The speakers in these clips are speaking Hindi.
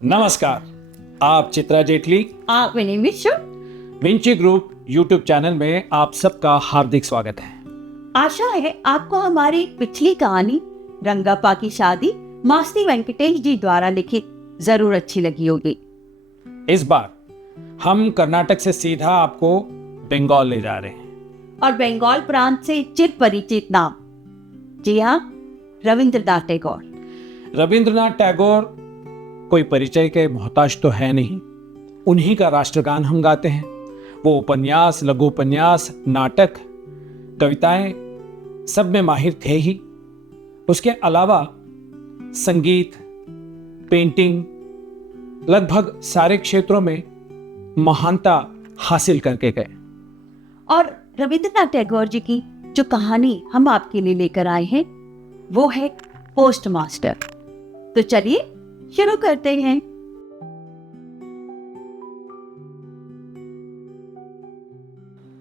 नमस्कार। आप चित्रा जेटली आप विनी मिश्र। विंची ग्रुप यूट्यूब चैनल में आप सबका हार्दिक स्वागत है। आशा है आपको हमारी पिछली कहानी रंगप्पा की शादी मास्ती वेंकटेश जी द्वारा लिखित जरूर अच्छी लगी होगी। इस बार हम कर्नाटक से सीधा आपको बंगाल ले जा रहे हैं और बंगाल प्रांत से चिर परिचित नाम, जी हाँ, रविंद्रनाथ टैगोर। रविंद्रनाथ टैगोर कोई परिचय के मोहताज तो है नहीं। उन्हीं का राष्ट्रगान हम गाते हैं। वो उपन्यास, लघु उपन्यास, नाटक, कविताएं सब में माहिर थे ही। उसके अलावा संगीत, पेंटिंग, लगभग सारे क्षेत्रों में महानता हासिल करके गए। और रविंद्रनाथ टैगोर जी की जो कहानी हम आपके लिए लेकर आए हैं वो है पोस्ट मास्टर। तो चलिए शुरू करते हैं।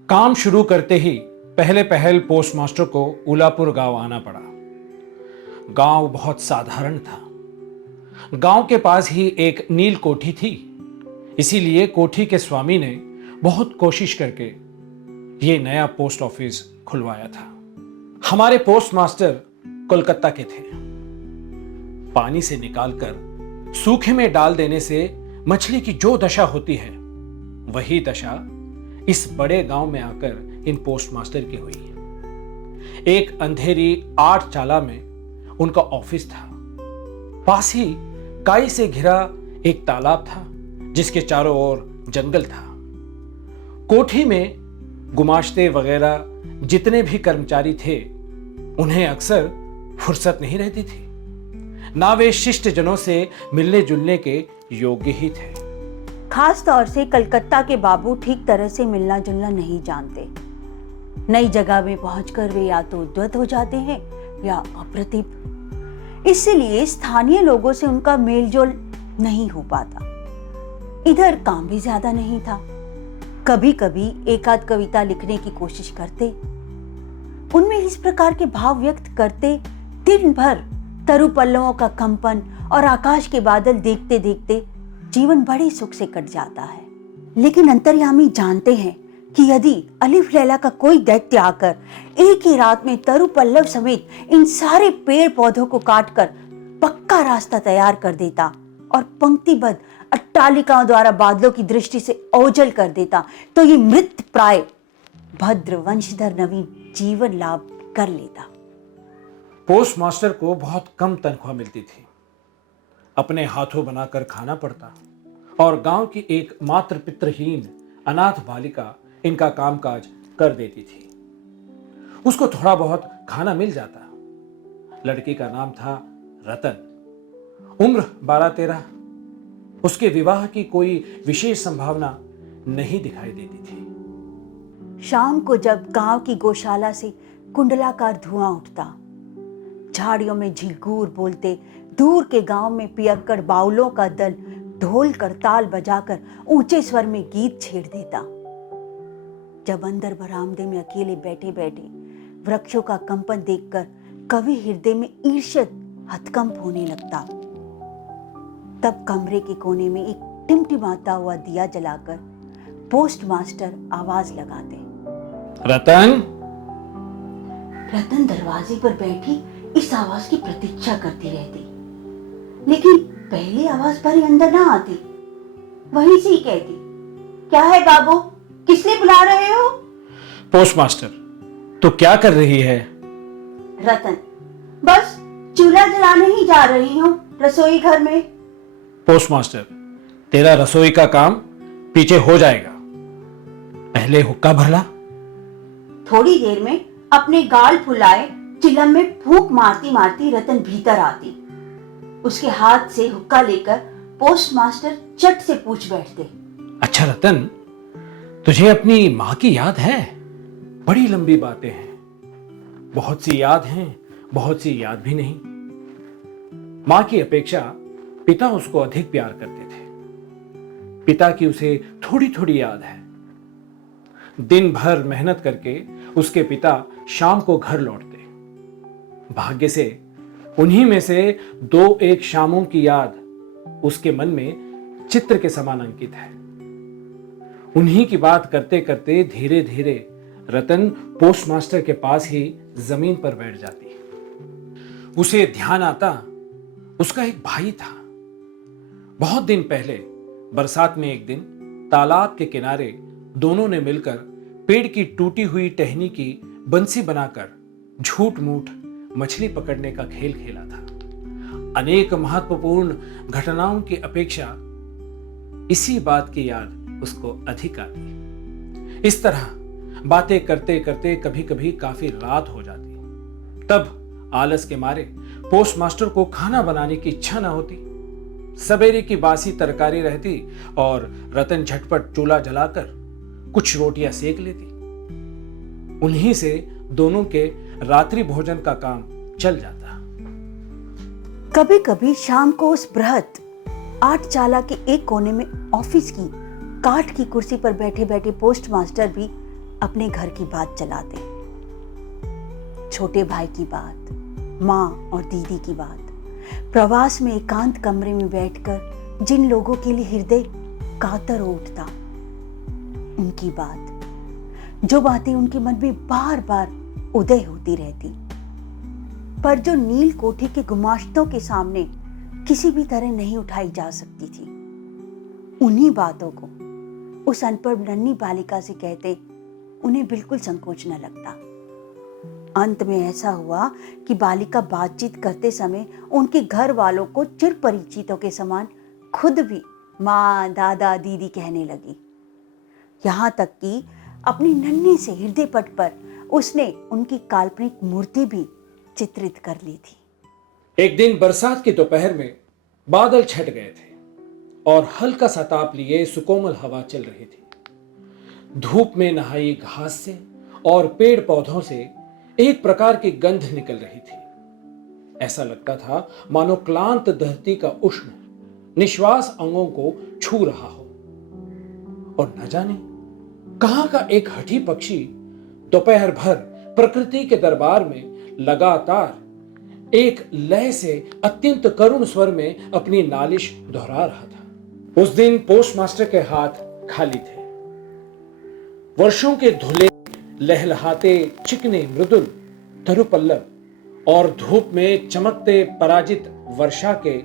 काम शुरू करते ही पहले पहल पोस्ट मास्टर को उलापुर गांव आना पड़ा। गांव बहुत साधारण था। गांव के पास ही एक नील कोठी थी, इसीलिए कोठी के स्वामी ने बहुत कोशिश करके ये नया पोस्ट ऑफिस खुलवाया था। हमारे पोस्ट मास्टर कोलकाता के थे। पानी से निकालकर सूखे में डाल देने से मछली की जो दशा होती है, वही दशा इस बड़े गांव में आकर इन पोस्ट मास्टर की हुई। एक अंधेरी 8 चाला में उनका ऑफिस था। पास ही काई से घिरा एक तालाब था जिसके चारों ओर जंगल था। कोठी में गुमाश्ते वगैरह जितने भी कर्मचारी थे, उन्हें अक्सर फुर्सत नहीं रहती थी। ना वे शिष्ट जनों से मिलने जुलने के योग्य ही थे। खास तौर से कलकत्ता के बाबू ठीक तरह से मिलना जुलना नहीं जानते। नई जगह में पहुंचकर वे या तो उद्धत हो जाते हैं या अप्रतिभ। इसलिए स्थानीय लोगों से उनका मेलजोल नहीं हो पाता। इधर काम भी ज्यादा नहीं था। कभी कभी एक आध कविता लिखने की कोशिश करते, उनमें इस प्रकार के भाव व्यक्त करते, दिन भर तरु पल्लवों का कंपन और आकाश के बादल देखते देखते जीवन बड़े सुख से कट जाता है। लेकिन अंतर्यामी जानते हैं कि यदि अलिफ लैला का कोई दैत्य आकर एक ही रात में तरु पल्लव समेत इन सारे पेड़ पौधों को काटकर पक्का रास्ता तैयार कर देता और पंक्तिबद्ध अट्टालिकाओं द्वारा बादलों की दृष्टि से ओझल कर देता, तो ये मृत प्राय भद्र वंशधर नवीन जीवन लाभ कर लेता। पोस्ट मास्टर को बहुत कम तनख्वाह मिलती थी। अपने हाथों बनाकर खाना पड़ता और गांव की एक मात्र पितृहीन अनाथ बालिका इनका कामकाज कर देती थी। उसको थोड़ा बहुत खाना मिल जाता। लड़की का नाम था रतन। उम्र 12-13। उसके विवाह की कोई विशेष संभावना नहीं दिखाई देती थी। शाम को जब गांव की गौशाला से कुंडलाकार धुआं उठता, झाड़ियों में झिंगूर बोलते, दूर के गांव में पियक्कड़ बाउलों का दल ढोल करताल बजाकर ऊंचे स्वर में गीत छेड़ देता। जब अंदर बरामदे में अकेले बैठे बैठे वृक्षों का कंपन देखकर कवि हृदय में ईर्ष्यत हथकंप होने लगता, तब कमरे के कोने में एक टिमटिमाता हुआ दिया जलाकर पोस्ट मास्टर आवाज लगाते, रतन। रतन दरवाजे पर बैठी इस आवाज की प्रतीक्षा करती रहती, लेकिन पहली आवाज पर ही अंदर ना आती। वहीं से ही कहती, क्या है बाबू, किस लिए बुला रहे हो? पोस्ट मास्टर, तो क्या कर रही है? रतन, बस चूल्हा जलाने ही जा रही हूँ रसोई घर में। पोस्ट मास्टर, तेरा रसोई का काम पीछे हो जाएगा, पहले हुक्का भर ला। थोड़ी देर में अपने गाल फुलाए चिलम में फूंक मारती मारती रतन भीतर आती। उसके हाथ से हुक्का लेकर पोस्ट मास्टर चट से पूछ बैठते, अच्छा रतन, तुझे अपनी माँ की याद है? बड़ी लंबी बातें हैं, बहुत सी याद हैं, बहुत सी याद भी नहीं। माँ की अपेक्षा पिता उसको अधिक प्यार करते थे। पिता की उसे थोड़ी थोड़ी याद है। दिन भर मेहनत करके उसके पिता शाम को घर लौटते। भाग्य से उन्हीं में से 2-1 शामों की याद उसके मन में चित्र के समान अंकित है। उन्हीं की बात करते करते धीरे धीरे रतन पोस्टमास्टर के पास ही जमीन पर बैठ जाती है। उसे ध्यान आता उसका एक भाई था। बहुत दिन पहले बरसात में एक दिन तालाब के किनारे दोनों ने मिलकर पेड़ की टूटी हुई टहनी की बंसी बनाकर झूठ मूठ मछली पकड़ने का खेल खेला था। अनेक महत्वपूर्ण घटनाओं की अपेक्षा इसी बात की याद उसको अधिक आती। इस तरह बातें करते करते कभी कभी काफी रात हो जाती। तब आलस के मारे पोस्टमास्टर को खाना बनाने की इच्छा न होती। सवेरे की बासी तरकारी रहती और रतन झटपट चूल्हा जलाकर कुछ रोटियां सेक लेती। उन्हीं से दोनों के रात्रि भोजन का काम चल जाता। कभी कभी शाम को उस बृहत 8 चाला के एक कोने में ऑफिस की काठ की कुर्सी पर बैठे बैठे पोस्टमास्टर भी अपने घर की बात चलाते। छोटे भाई की बात, माँ और दीदी की बात, प्रवास में एकांत कमरे में बैठकर जिन लोगों के लिए हृदय कातर हो उठता, उनकी बात, जो बातें उनके मन में बार बार उदय होती रहती, पर जो नील कोठी के गुमाश्तों के सामने किसी भी तरह नहीं उठाई जा सकती थी। उन्हीं बातों को उस अनपढ़ नन्ही बालिका से कहते उन्हें बिल्कुल संकोच न लगता। अंत में ऐसा हुआ कि बालिका बातचीत करते समय उनके घर वालों को चिर परिचितों के समान खुद भी माँ, दादा, दीदी कहने लगी। यहाँ तक कि अपनी नन्ही से हृदय पट पर उसने उनकी काल्पनिक मूर्ति भी चित्रित कर ली थी। एक दिन बरसात की दोपहर में बादल छट गए थे और हल्का सा ताप लिए सुकोमल हवा चल रही थी। धूप में नहाई घास से और पेड़ पौधों से एक प्रकार की गंध निकल रही थी। ऐसा लगता था मानो क्लांत धरती का उष्ण निश्वास अंगों को छू रहा हो। और न जाने कहां का एक हठी पक्षी दोपहर भर प्रकृति के दरबार में लगातार एक लय से अत्यंत करुण स्वर में अपनी नालिश दोहरा रहा था। उस दिन पोस्टमास्टर के हाथ खाली थे। वर्षों के धुले लहलहाते चिकने मृदुल तरुपल्लव और धूप में चमकते पराजित वर्षा के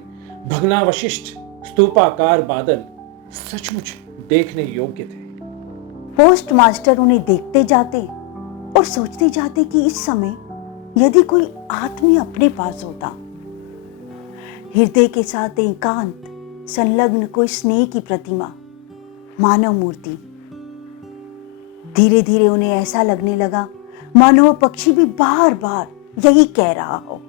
भग्नावशिष्ट स्तूपाकार बादल सचमुच देखने योग्य थे। पोस्टमास्टर उन्हें देखते जाते और सोचते जाते कि इस समय यदि कोई आदमी अपने पास होता, हृदय के साथ एकांत संलग्न कोई स्नेह की प्रतिमा, मानव मूर्ति। धीरे धीरे उन्हें ऐसा लगने लगा मानो वो पक्षी भी बार बार यही कह रहा हो,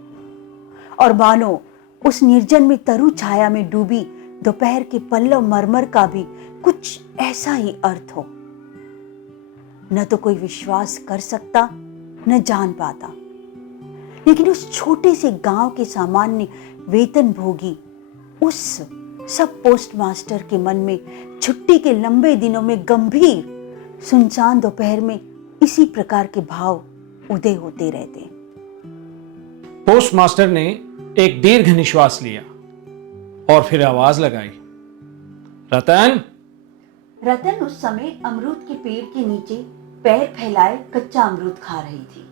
और मानो उस निर्जन में तरु छाया में डूबी दोपहर के पल्लव मरमर का भी कुछ ऐसा ही अर्थ हो। न तो कोई विश्वास कर सकता न जान पाता, लेकिन उस छोटे से गांव के सामान्य वेतन भोगी उस सब पोस्टमास्टर के मन में छुट्टी के लंबे दिनों में गंभीर सुनसान दोपहर में इसी प्रकार के भाव उदय होते रहते। पोस्टमास्टर ने एक दीर्घ निश्वास लिया और फिर आवाज लगाई, रतन। रतन उस समय अमरूद के पेड़ के नीचे पैर फैलाए कच्चा अमरूद खा रही थी।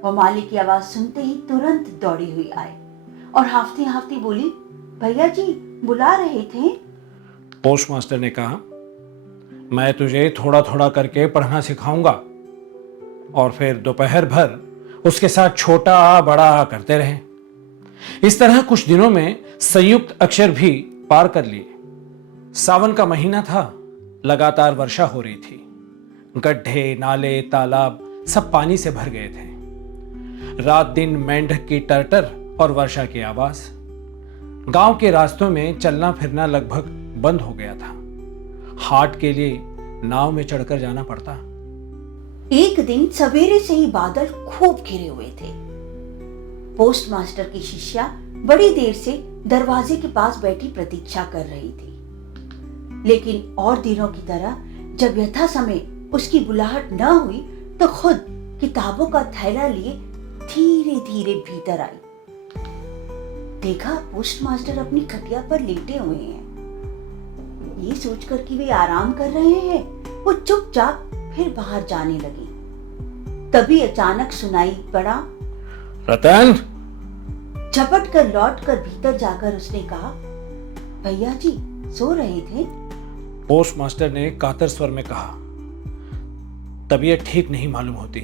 वो मालिक की आवाज सुनते ही तुरंत दौड़ी हुई आई और हाफती हाफती बोली, भैया जी बुला रहे थे? पोस्टमास्टर ने कहा, मैं तुझे थोड़ा थोड़ा करके पढ़ना सिखाऊंगा और फिर दोपहर भर उसके साथ छोटा बड़ा करते रहे। इस तरह कुछ दिनों में संयुक्त अक्षर भी पार कर लिए। सावन का महीना था, लगातार वर्षा हो रही थी। गड्ढे, नाले, तालाब सब पानी से भर गए थे। रात दिन मेंढक की टरटर और वर्षा की आवाज। गांव के रास्तों में चलना फिरना लगभग बंद हो गया था। हाट के लिए नाव में चढ़कर जाना पड़ता। एक दिन सवेरे से ही बादल खूब घिरे हुए थे। पोस्टमास्टर की शिष्या बड़ी देर से दरवाजे के पास बैठी प्रतीक्षा कर रही थी, लेकिन और दिनों की तरह जब यथा समय उसकी बुलाहट न हुई तो खुद किताबों का थैला लिए धीरे धीरे भीतर आई। देखा पोस्ट मास्टर अपनी खटिया पर लेटे हुए हैं। ये सोचकर कि वे आराम कर रहे हैं, वो चुपचाप फिर बाहर जाने लगी। तभी अचानक सुनाई पड़ा, रतन। झपट कर लौट कर भीतर जाकर उसने कहा, भैया जी सो रहे थे? पोस्ट मास्टर ने कातर स्वर में कहा, तबीयत ठीक नहीं मालूम होती,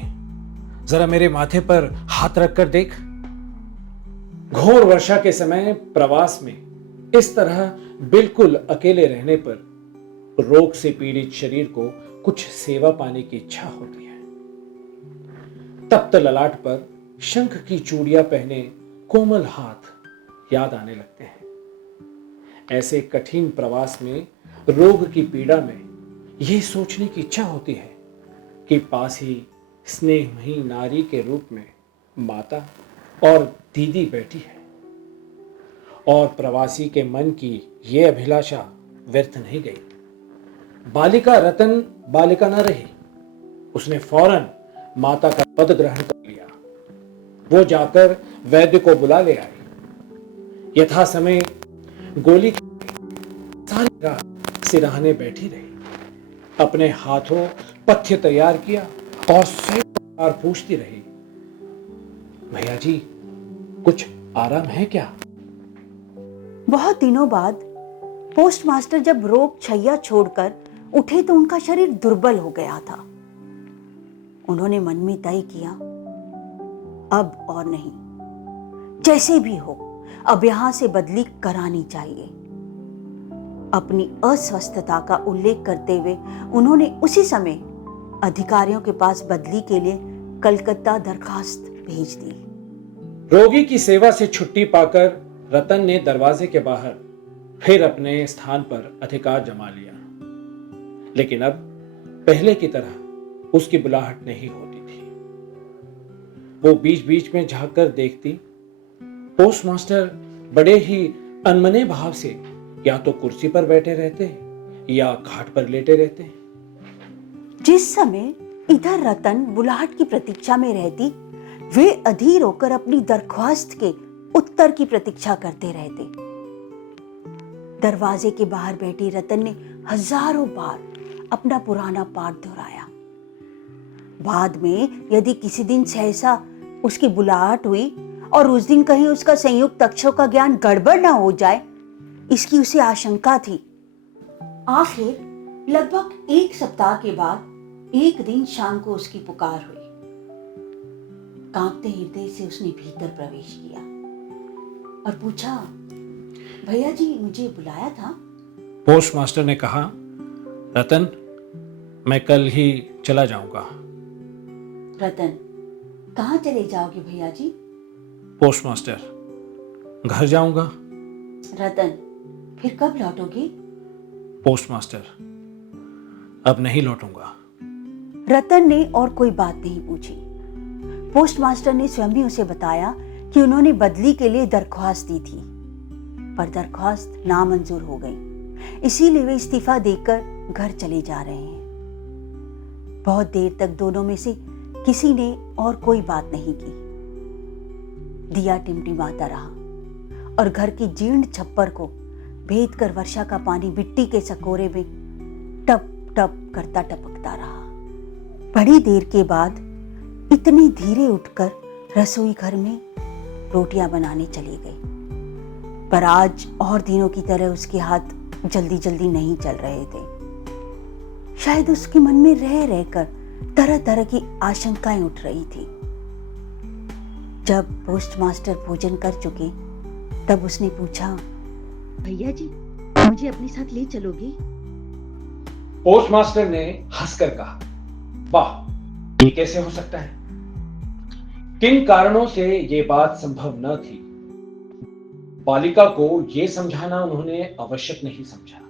जरा मेरे माथे पर हाथ रखकर देख। घोर वर्षा के समय प्रवास में इस तरह बिल्कुल अकेले रहने पर रोग से पीड़ित शरीर को कुछ सेवा पाने की इच्छा होती है। तप्त ललाट पर शंख की चूड़ियां पहने कोमल हाथ याद आने लगते हैं। ऐसे कठिन प्रवास में रोग की पीड़ा में यह सोचने की इच्छा होती है कि पास ही स्नेहमयी नारी के रूप में माता और दीदी बैठी है। और प्रवासी के मन की यह अभिलाषा व्यर्थ नहीं गई। बालिका रतन बालिका न रही, उसने फौरन माता का पद ग्रहण कर लिया। वो जाकर वैद्य को बुला ले आई। यथा समय गोली सारी रात सिरहाने बैठी रही, अपने हाथों पथ्य तैयार किया और सैकड़ों बार पूछती रही, भैया जी कुछ आराम है क्या? बहुत दिनों बाद पोस्ट मास्टर जब रोग छैया छोड़कर उठे तो उनका शरीर दुर्बल हो गया था। उन्होंने मन में तय किया, अब और नहीं, जैसे भी हो अब यहां से बदली करानी चाहिए। अपनी अस्वस्थता का उल्लेख करते हुए उन्होंने उसी समय अधिकारियों के पास बदली के लिए कलकत्ता दरखास्त भेज दी। रोगी की सेवा से छुट्टी पाकर रतन ने दरवाजे के बाहर फिर अपने स्थान पर अधिकार जमा लिया। लेकिन अब पहले की तरह उसकी बुलाहट नहीं होती थी। वो बीच बीच में झांककर देखती, पोस्ट मास्टर बड़े ही अनमने भाव से या तो कुर्सी पर बैठे रहते या खाट पर लेटे रहते। जिस समय इधर रतन बुलाहट की प्रतीक्षा में रहती, वे अधीर होकर अपनी दरख्वास्त के उत्तर की प्रतीक्षा करते रहते। दरवाजे के बाहर बैठी रतन ने हजारों बार अपना पुराना पाठ दोहराया। बाद में यदि किसी दिन सहसा उसकी बुलाहट हुई और उस दिन कहीं उसका संयुक्त अक्षरों का ज्ञान गड़बड़ ना हो जाए, इसकी उसे आशंका थी। आखिर लगभग एक सप्ताह के बाद एक दिन शाम को उसकी पुकार हुई। कांपते हृदय से उसने भीतर प्रवेश किया और पूछा, भैया जी मुझे बुलाया था? पोस्ट मास्टर ने कहा, रतन मैं कल ही चला जाऊंगा। रतन, कहाँ चले जाओगे भैया जी? पोस्ट मास्टर, घर जाऊंगा। रतन, फिर कब लौटोगे? पोस्ट मास्टर, अब नहीं लौटूंगा। रतन ने और कोई बात नहीं पूछी। पोस्ट मास्टर ने स्वयं ही उसे बताया कि उन्होंने बदली के लिए दरख्वास्त दी थी, पर दरख्वास्त नामंजूर हो गई। इसीलिए वे इस्तीफा देकर घर चले जा रहे हैं। बहुत देर तक दोनों में से किसी ने और कोई बात नहीं की। दिया टिमटिमाता रहा और घर की जीर्ण छप्पर को भेद कर वर्षा का पानी मिट्टी के सकोरे में टप टप करता टपकता रहा। बड़ी देर के बाद इतनी धीरे उठकर रसोई घर में रोटियां बनाने चली गई। पर आज और दिनों की तरह उसके हाथ जल्दी जल्दी नहीं चल रहे थे। शायद उसके मन में रह रहकर तरह तरह की आशंकाएं उठ रही थी। जब पोस्ट मास्टर भोजन कर चुके तब उसने पूछा, भैया जी मुझे अपने साथ ले चलोगे? पोस्ट मास्टर ने हंसकर कहा, वाह, ये कैसे हो सकता है? किन कारणों से ये बात संभव न थी? बालिका को यह समझाना उन्होंने आवश्यक नहीं समझा।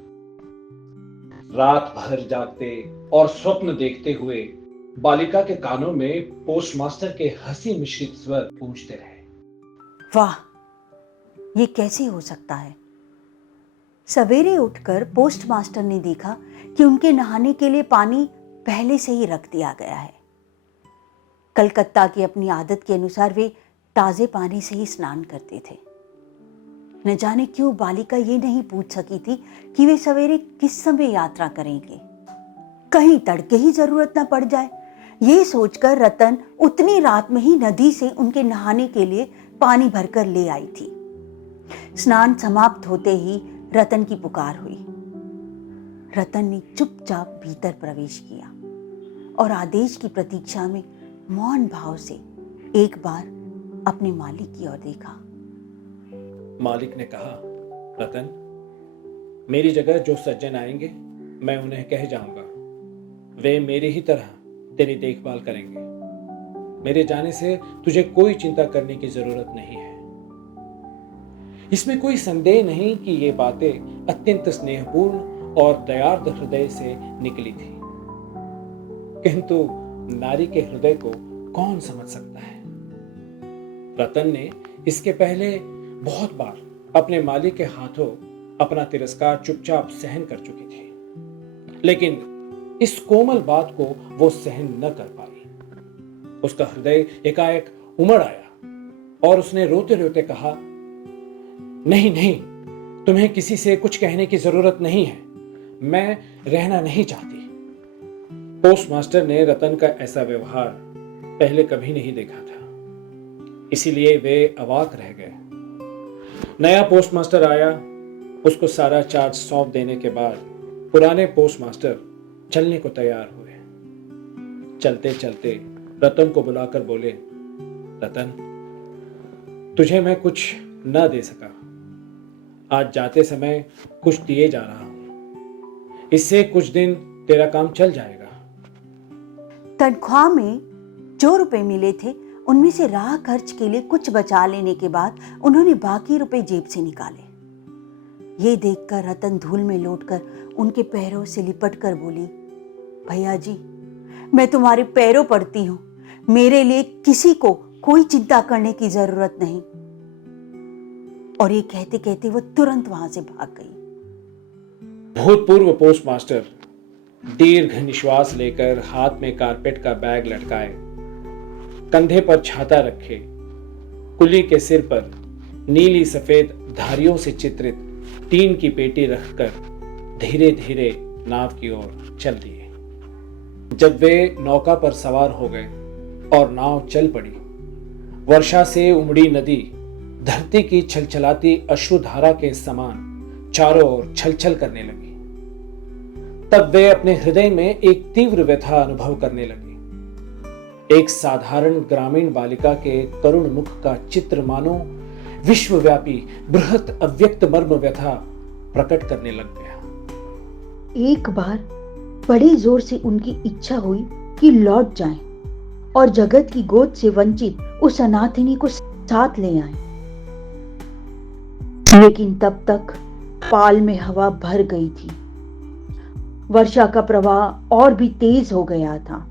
रात भर जागते और स्वप्न देखते हुए बालिका के कानों में पोस्ट मास्टर के हंसी मिश्रित स्वर गूंजते रहे। वाह, ये कैसे हो सकता है? सवेरे उठकर पोस्ट मास्टर ने देखा कि उनके नहाने के लिए पानी पहले से ही रख दिया गया है। कलकत्ता की अपनी आदत के अनुसार वे ताजे पानी से ही स्नान करते थे। न जाने क्यों बालिका ये नहीं पूछ सकी थी कि वे सवेरे किस समय यात्रा करेंगे। कहीं तड़के ही जरूरत न पड़ जाए, ये सोचकर रतन उतनी रात में ही नदी से उनके नहाने के लिए पानी भरकर ले आई थी। स्नान समाप्त होते ही रतन की पुकार हुई। रतन ने चुपचाप भीतर प्रवेश किया और आदेश की प्रतीक्षा में मौन भाव से एक बार अपने मालिक की ओर देखा। मालिक ने कहा, रतन, मेरी जगह जो सज्जन आएंगे मैं उन्हें कह जाऊंगा। वे मेरी ही तरह तेरी देखभाल करेंगे। मेरे जाने से तुझे कोई चिंता करने की जरूरत नहीं है। इसमें कोई संदेह नहीं कि ये बातें अत्यंत स्नेहपूर्ण और दयार्द हृदय से निकली थी, किंतु नारी के हृदय को कौन समझ सकता है। रतन ने इसके पहले बहुत बार अपने मालिक के हाथों अपना तिरस्कार चुपचाप सहन कर चुकी थी, लेकिन इस कोमल बात को वो सहन न कर पाई। उसका हृदय एकाएक उमड़ आया और उसने रोते रोते कहा, नहीं नहीं, तुम्हें किसी से कुछ कहने की जरूरत नहीं है, मैं रहना नहीं चाहती। पोस्टमास्टर ने रतन का ऐसा व्यवहार पहले कभी नहीं देखा था, इसीलिए वे अवाक रह गए। नया पोस्टमास्टर आया, उसको सारा चार्ज सौंप देने के बाद पुराने पोस्टमास्टर चलने को तैयार हुए। चलते चलते रतन को बुलाकर बोले, रतन, तुझे मैं कुछ न दे सका, आज जाते समय कुछ दिए जा रहा हूं, इससे कुछ दिन तेरा काम चल जाएगा। तनख्वाह में जो रुपए मिले थे उनमें से राह खर्च के लिए कुछ बचा लेने के बाद उन्होंने बाकी रुपए जेब से निकाले। ये देखकर रतन धूल में लौटकर उनके पैरों से लिपट कर बोली, भैया जी, मैं तुम्हारे पैरों पड़ती हूं, मेरे लिए किसी को कोई चिंता करने की जरूरत नहीं। और ये कहते कहते वो तुरंत वहां से भाग गई। भूतपूर्व पोस्टमास्टर दीर्घ निश्वास लेकर हाथ में कारपेट का बैग लटकाए, कंधे पर छाता रखे, कुली के सिर पर नीली सफेद धारियों से चित्रित टीन की पेटी रखकर धीरे धीरे नाव की ओर चल दिए। जब वे नौका पर सवार हो गए और नाव चल पड़ी, वर्षा से उमड़ी नदी धरती की छलछलाती अश्रुधारा के समान चारों ओर छलछल करने लगी। तब वे अपने हृदय में एक तीव्र व्यथा अनुभव करने लगे। एक साधारण ग्रामीण बालिका के करुण मुख का चित्र मानो विश्वव्यापी बृहत अव्यक्त मर्म व्यथा प्रकट करने लग गया। एक बार बड़े जोर से उनकी इच्छा हुई कि लौट जाएं और जगत की गोद से वंचित उस अनाथिनी को साथ ले आएं। लेकिन तब तक पाल में हवा भर गई थी। वर्षा का प्रवाह और भी तेज हो गया था।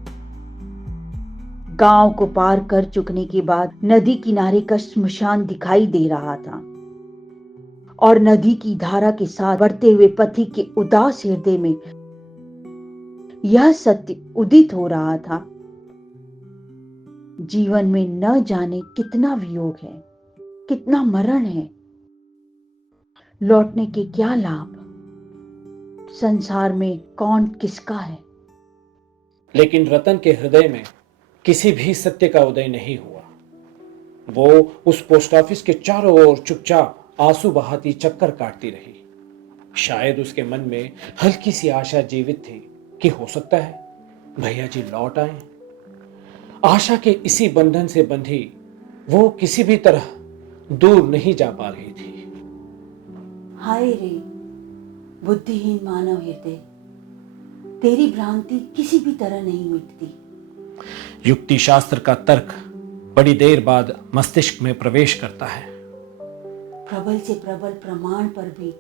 गांव को पार कर चुकने के बाद नदी किनारे का श्मशान दिखाई दे रहा था और नदी की धारा के साथ बढ़ते हुए पथिक के उदास हृदय में यह सत्य उदित हो रहा था, जीवन में न जाने कितना वियोग है, कितना मरण है, लौटने के क्या लाभ, संसार में कौन किसका है। लेकिन रतन के हृदय में किसी भी सत्य का उदय नहीं हुआ। वो उस पोस्ट ऑफिस के चारों ओर चुपचाप आंसू बहाती चक्कर काटती रही। शायद उसके मन में हल्की सी आशा जीवित थी कि हो सकता है भैया जी लौट आए। आशा के इसी बंधन से बंधी वो किसी भी तरह दूर नहीं जा पा रही थी। हाय रे बुद्धिहीन मानव हृदय, तेरी भ्रांति किसी भी तरह नहीं मिटती। युक्ति शास्त्र का तर्क बड़ी देर बाद मस्तिष्क में प्रवेश करता है। प्रबल से प्रबल प्रमाण पर भी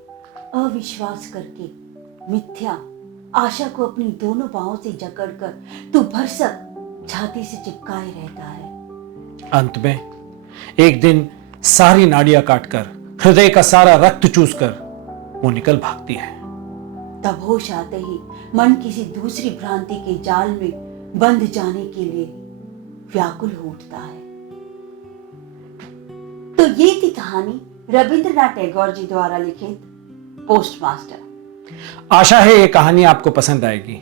अविश्वास करके मिथ्या आशा को अपनी दोनों बाहों से जकड़कर तू भरसक छाती से चिपकाए रहता है। अंत में एक दिन सारी नाड़ियां काटकर हृदय का सारा रक्त चूसकर वो निकल भागती है। तब होश आते ही मन किसी दूसरी भ्रांति के जाल में बंध जाने के लिए व्याकुल हो उठता है। तो ये थी कहानी रविंद्रनाथ टैगोर जी द्वारा लिखित पोस्टमास्टर। आशा है ये कहानी आपको पसंद आएगी।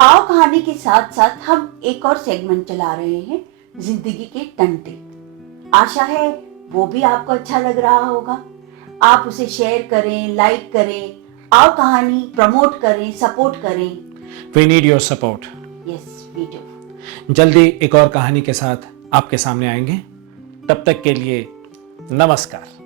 आओ कहानी के साथ साथ हम एक और सेगमेंट चला रहे हैं, जिंदगी के टंटे। आशा है वो भी आपको अच्छा लग रहा होगा। आप उसे शेयर करें, लाइक करें, आओ कहानी प्रमोट करें, सपोर्ट करें। We need your support. Yes we do. जल्दी एक और कहानी के साथ आपके सामने आएंगे। तब तक के लिए नमस्कार।